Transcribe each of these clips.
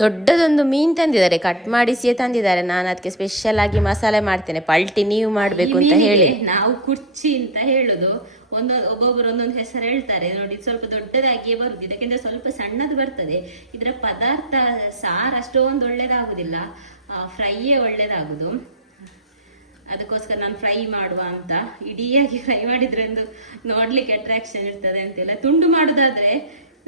ದೊಡ್ಡದೊಂದು ಮೀನ್ ತಂದಿದ್ದಾರೆ ಕಟ್ ಮಾಡಿಸಿಯೇ ತಂದಿದ್ದಾರೆ. ನಾನು ಅದಕ್ಕೆ ಸ್ಪೆಷಲ್ ಆಗಿ ಮಸಾಲೆ ಮಾಡ್ತೇನೆ. ಪಲ್ಟಿ ನೀವು ಮಾಡಬೇಕು ಅಂತ ಹೇಳಿ. ನಾವು ಕುರ್ಚಿ ಅಂತ ಹೇಳುದು. ಒಂದೊಂದು ಒಬ್ಬೊಬ್ಬರು ಒಂದೊಂದು ಹೆಸರು ಹೇಳ್ತಾರೆ. ನೋಡಿ ಸ್ವಲ್ಪ ದೊಡ್ಡದಾಗಿಯೇ ಬರುದು ಇದಕ್ಕಿಂತ ಸ್ವಲ್ಪ ಸಣ್ಣದು ಬರ್ತದೆ. ಇದರ ಪದಾರ್ಥ ಸಾರು ಅಷ್ಟೊಂದು ಒಳ್ಳೇದಾಗುದಿಲ್ಲ. ಫ್ರೈಯೇ ಒಳ್ಳೇದಾಗುದು. ಅದಕ್ಕೋಸ್ಕರ ನಾನು ಫ್ರೈ ಮಾಡುವ ಅಂತ ಇಡೀಯಾಗಿ ಫ್ರೈ ಮಾಡಿದ್ರೆ ಒಂದು ನೋಡ್ಲಿಕ್ಕೆ ಅಟ್ರಾಕ್ಷನ್ ಇರ್ತದೆ ಅಂತೆಲ್ಲ. ತುಂಡು ಮಾಡುದಾದ್ರೆ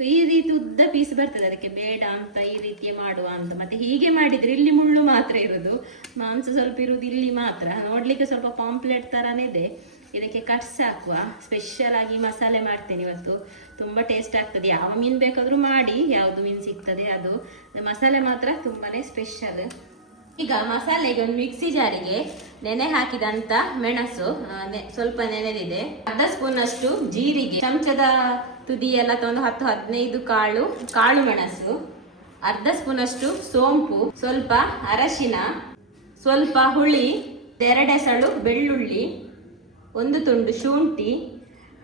ಈ ರೀತಿ ಉದ್ದ ಪೀಸ್ ಬರ್ತದೆ, ಅದಕ್ಕೆ ಬೇಡ ಅಂತ ಈ ರೀತಿ ಮಾಡುವ ಅಂತ. ಮತ್ತೆ ಹೀಗೆ ಮಾಡಿದ್ರೆ ಇಲ್ಲಿ ಮುಳ್ಳು ಮಾತ್ರ ಇರೋದು. ಮಾಂಸ ಸ್ವಲ್ಪ ಇರುವುದು ಇಲ್ಲಿ ಮಾತ್ರ. ನೋಡ್ಲಿಕ್ಕೆ ಸ್ವಲ್ಪ ಪಾಂಪ್ಲೆಟ್ ತರಾನೇ ಇದೆ. ಇದಕ್ಕೆ ಕಟ್ಸ್ ಹಾಕುವ. ಸ್ಪೆಷಲ್ ಆಗಿ ಮಸಾಲೆ ಮಾಡ್ತೇನೆ ಇವತ್ತು. ತುಂಬಾ ಟೇಸ್ಟ್ ಆಗ್ತದೆ. ಯಾವ ಮೀನ್ ಬೇಕಾದ್ರೂ ಮಾಡಿ, ಯಾವ್ದು ಮೀನ್ ಸಿಗ್ತದೆ ಅದು. ಮಸಾಲೆ ಮಾತ್ರ ತುಂಬಾನೇ ಸ್ಪೆಷಲ್ ಈಗ ಮಸಾಲೆಗೆ ಒಂದು ಮಿಕ್ಸಿ ಜಾರಿಗೆ ನೆನೆ ಹಾಕಿದಂತ ಮೆಣಸು ಸ್ವಲ್ಪ ನೆನೆದಿದೆ. ಅರ್ಧ ಸ್ಪೂನ್ ಅಷ್ಟು ಜೀರಿಗೆ, ಚಮಚದ ತುದಿ ಎಲ್ಲ ಒಂದು ಹತ್ತು ಹದಿನೈದು ಕಾಳು ಕಾಳು ಮೆಣಸು, ಅರ್ಧ ಸ್ಪೂನ್ ಅಷ್ಟು ಸೋಂಪು, ಸ್ವಲ್ಪ ಅರಶಿನ, ಸ್ವಲ್ಪ ಹುಳಿ, ಎರಡೆಸಳು ಬೆಳ್ಳುಳ್ಳಿ, ಒಂದು ತುಂಡು ಶುಂಠಿ,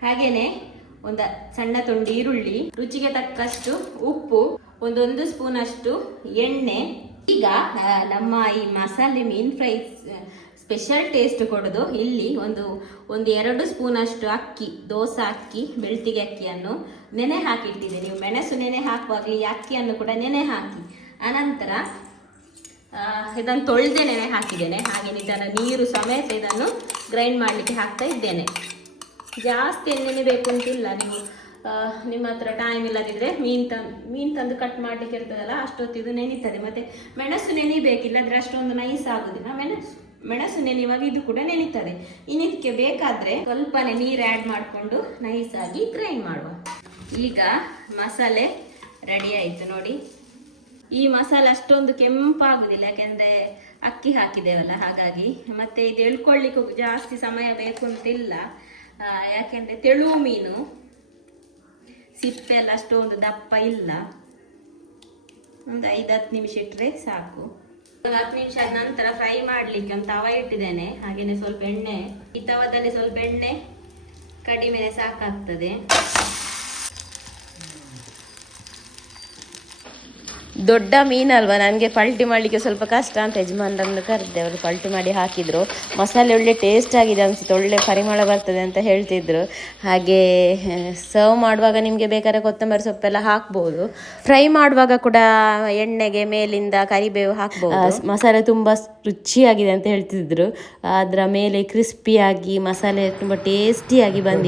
ಹಾಗೇನೆ ಒಂದು ಸಣ್ಣ ತುಂಡು ಈರುಳ್ಳಿ, ರುಚಿಗೆ ತಕ್ಕಷ್ಟು ಉಪ್ಪು, ಒಂದೊಂದು ಸ್ಪೂನ್ ಅಷ್ಟು ಎಣ್ಣೆ ಈಗ ನಮ್ಮ ಈ ಮಸಾಲೆ ಮೀನ್ ಫ್ರೈ ಸ್ಪೆಷಲ್ ಟೇಸ್ಟ್ ಕೊಡೋದು. ಇಲ್ಲಿ ಒಂದು ಒಂದು ಎರಡು ಸ್ಪೂನ್ ಅಷ್ಟು ಅಕ್ಕಿ, ದೋಸೆ ಅಕ್ಕಿ, ಬೆಳ್ತಿಗೆ ಅಕ್ಕಿಯನ್ನು ನೆನೆ ಹಾಕಿಟ್ಟಿದೆ. ನೀವು ಮೆಣಸು ನೆನೆ ಹಾಕುವಾಗಲಿ ಅಕ್ಕಿಯನ್ನು ಕೂಡ ನೆನೆ ಹಾಕಿ. ಅನಂತರ ಇದನ್ನು ತೊಳೆದೆ ನೆನೆ ಹಾಕಿದ್ದೇನೆ. ಹಾಗೆ ಇದನ್ನು ನೀರು ಸಮೇತ ಇದನ್ನು ಗ್ರೈಂಡ್ ಮಾಡಲಿಕ್ಕೆ ಹಾಕ್ತಾ ಇದ್ದೇನೆ. ಜಾಸ್ತಿ ಎಣ್ಣೆನೆ ಬೇಕು ಅಂತಿಲ್ಲ ನೀವು ನಿಮ್ಮ ಹತ್ರ ಟೈಮ್ ಇಲ್ಲದಿದ್ರೆ ಮೀನ್ ತಂದು ಮೀನ್ ತಂದು ಕಟ್ ಮಾಡ್ಲಿಕ್ಕೆ ಇರ್ತದಲ್ಲ, ಅಷ್ಟೊತ್ತು ಇದು ನೆನೀತದೆ. ಮತ್ತೆ ಮೆಣಸು ನೆನಿಬೇಕಿಲ್ಲ ಅಂದ್ರೆ ಅಷ್ಟೊಂದು ನೈಸ್ ಆಗುದಿಲ್ಲ. ಮೆಣಸು ಮೆಣಸು ನೆನೆಯುವಾಗ ಇದು ಕೂಡ ನೆನೀತದೆ. ಇನ್ನಿದಕ್ಕೆ ಬೇಕಾದ್ರೆ ಸ್ವಲ್ಪನೇ ನೀರು ಆ್ಯಡ್ ಮಾಡಿಕೊಂಡು ಆಗಿ ಗ್ರೈಂಡ್ ಮಾಡುವ. ಈಗ ಮಸಾಲೆ ರೆಡಿ ಆಯ್ತು ನೋಡಿ. ಈ ಮಸಾಲೆ ಅಷ್ಟೊಂದು ಕೆಂಪಾಗುದಿಲ್ಲ, ಯಾಕೆಂದ್ರೆ ಅಕ್ಕಿ ಹಾಕಿದ್ದೇವಲ್ಲ, ಹಾಗಾಗಿ ಮತ್ತೆ ಇದು ಎಳ್ಕೊಳ್ಳಿಕ್ಕೂ ಜಾಸ್ತಿ ಸಮಯ ಬೇಕು ಅಂತಿಲ್ಲ. ಯಾಕೆಂದ್ರೆ ತೆಳು ಮೀನು. ಸಿಪ್ಪೆ ಎಲ್ಲ ಅಷ್ಟೊಂದು ದಪ್ಪ ಇಲ್ಲ. ಒಂದು ಐದು ಹತ್ತು ನಿಮಿಷ ಇಟ್ಟರೆ ಸಾಕು. ಒಂದು ಹತ್ತು ನಿಮಿಷ ಆದ ನಂತರ ಫ್ರೈ ಮಾಡಲಿಕ್ಕೆ ಒಂದು ತವ ಇಟ್ಟಿದ್ದೇನೆ. ಹಾಗೆಯೇ ಸ್ವಲ್ಪ ಎಣ್ಣೆ, ಈ ತವದಲ್ಲಿ ಸ್ವಲ್ಪ ಎಣ್ಣೆ ಕಡಿಮೆ ಸಾಕಾಗ್ತದೆ. ದೊಡ್ಡ ಮೀನಲ್ವಾ? ನನಗೆ ಪಲ್ಟಿ ಮಾಡಲಿಕ್ಕೆ ಸ್ವಲ್ಪ ಕಷ್ಟ ಅಂತ ಯಜಮಾನ್ರನ್ನು ಕರೆದೆ. ಅವರು ಪಲ್ಟಿ ಮಾಡಿ ಹಾಕಿದ್ರು. ಮಸಾಲೆ ಒಳ್ಳೆ ಟೇಸ್ಟ್ ಆಗಿದೆ ಅನಿಸುತ್ತೆ. ಒಳ್ಳೆ ಪರಿಮಳ ಬರ್ತದೆ ಅಂತ ಹೇಳ್ತಿದ್ರು. ಹಾಗೆ ಸರ್ವ್ ಮಾಡುವಾಗ ನಿಮಗೆ ಬೇಕಾದ್ರೆ ಕೊತ್ತಂಬರಿ ಸೊಪ್ಪೆಲ್ಲ ಹಾಕ್ಬೋದು. ಫ್ರೈ ಮಾಡುವಾಗ ಕೂಡ ಎಣ್ಣೆಗೆ ಮೇಲಿಂದ ಕರಿಬೇವು ಹಾಕ್ಬೋದು. ಮಸಾಲೆ ತುಂಬ ರುಚಿಯಾಗಿದೆ ಅಂತ ಹೇಳ್ತಿದ್ರು. ಅದರ ಮೇಲೆ ಕ್ರಿಸ್ಪಿಯಾಗಿ ಮಸಾಲೆ ತುಂಬ ಟೇಸ್ಟಿಯಾಗಿ ಬಂದಿದೆ.